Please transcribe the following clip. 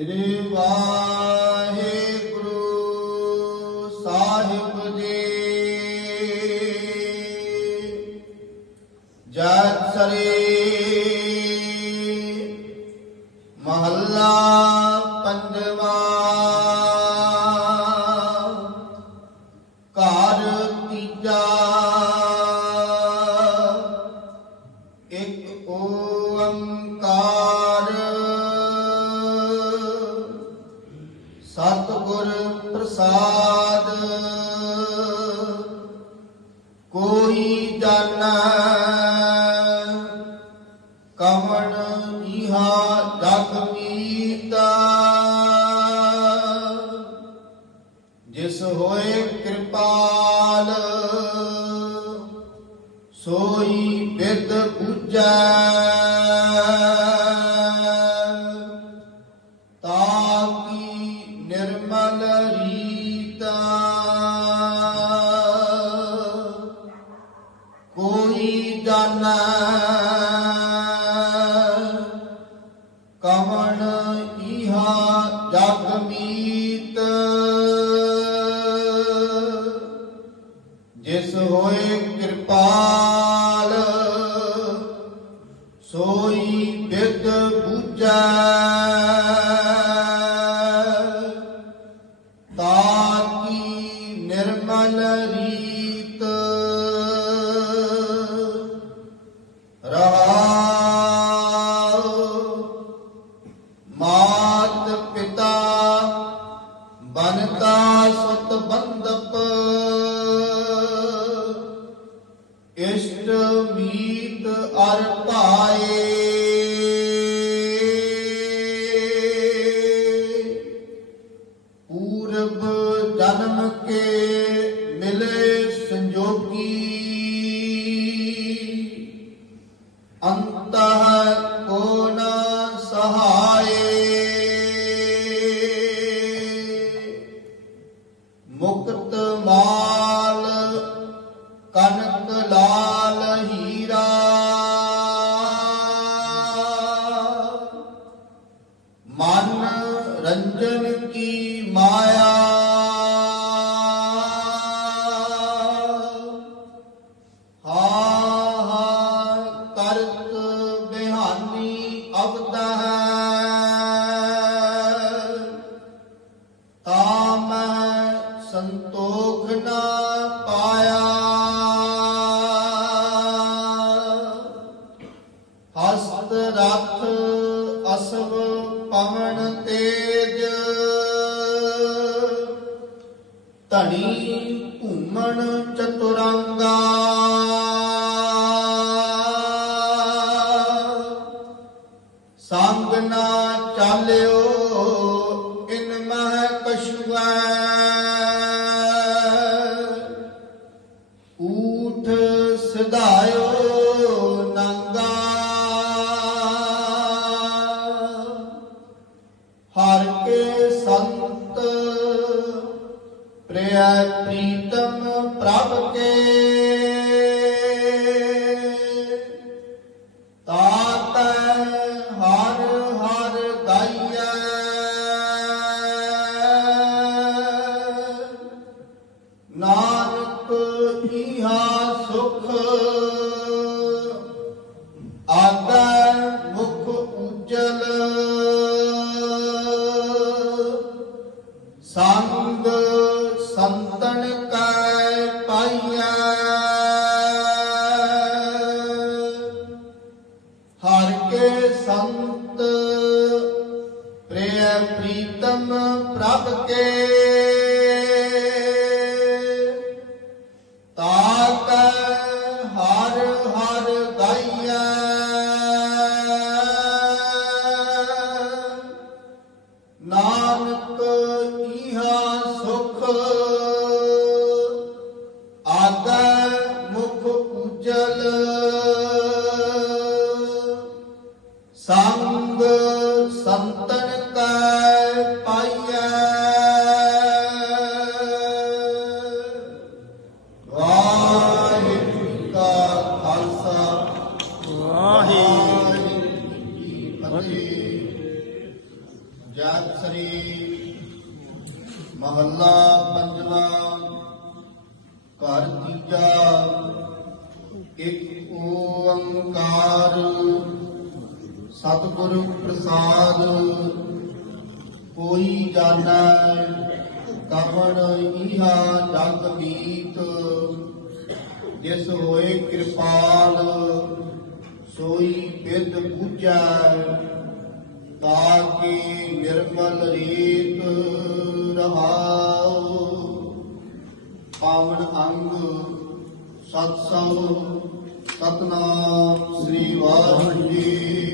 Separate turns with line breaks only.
ਸ੍ਰੀ ਵਾਹਿਗੁਰੂ ਸਾਹਿਬ ਜੀ। ਜਤ ਸ੍ਰੀ ਮਹੱਲਾ ਪੰਜਵਾ। ਘਰ ਤੀਜਾ ਸਤਿਗੁਰ ਪ੍ਰਸਾਦ। ਕੋਈ ਜਾਣਾ ਕਵਣ ਇਹਾ ਜਗ ਮੀਤਾ। ਜਿਸ ਹੋਏ ਕਿਰਪਾਲ ਸੋਈ ਬਿਦ ਪੂਜੈ। ਨਿਰਮਲ ਕੋਈ ਜਾਣੈ ਕਵਣ ਇਹਾ ਜਗ ਮੀਤ। ਜਿਸ ਹੋਏ ਕਿਰਪਾਲ ਸੋਈ ਬਿਦ ਬੂਝੈ। ਨਿਰਮਲ ਰੀਤ। ਰਹਾਉ ਮਾਤ ਪਿਤਾ ਬਨਤਾ ਸੁਤ ਬੰਦਪ ਮੁਕਤ ਮਾਲ ਕਨਕ ਲਾਲ ਹੀਰਾ। ਮਨ ਰੰਜਨ ਕੀ ਮਾਇਆ। ਹਾ ਹਾ ਕਰਤ ਧਣੀ ਭੂਮਣ ਚਤੁਰੰਗਾ। ਸੰਗ ਨਾ ਚਾਲਿਓ ਇਨ ਮਹਿ ਕਛੁਐ ਊਠ ਸਦਾਇਓ ਪ੍ਰਿਯ ਪ੍ਰੀਤਮ ਪ੍ਰਭ ਕੇ। ਤਾਤ ਹਰ ਹਰ ਗਾਈਐ। ਨਾਨਕ ਇਹਾ ਸੁਖ ਆਗੈ ਪ੍ਰਭ ਸ੍ਰੀ ਮਹੱਲਾ ਪੰਜਵਾ, ਘਰ ਤੀਜਾ ਇੱਕ ਓੰਕਾਰ, ਸਤਿਗੁਰੂ ਪ੍ਰਸਾਦ, ਕੋਈ ਜਾਣੈ ਕਵਣ ਇਹਾ ਜਗ ਬੀਤ, ਜਿਸ ਹੋਏ ਕਿਰਪਾਲ, ਸੋਈ ਬਿਦ ਪੂਜੈ। ਤਾਕੇ ਨਿਰਮਲ ਰੀਤ ਰਹਾਉ। ਪਾਵਨ ਅੰਗ ਸਤਸੰਗ ਸਤਨਾਮ ਸ੍ਰੀ ਵਾਹਿਗੁਰੂ ਜੀ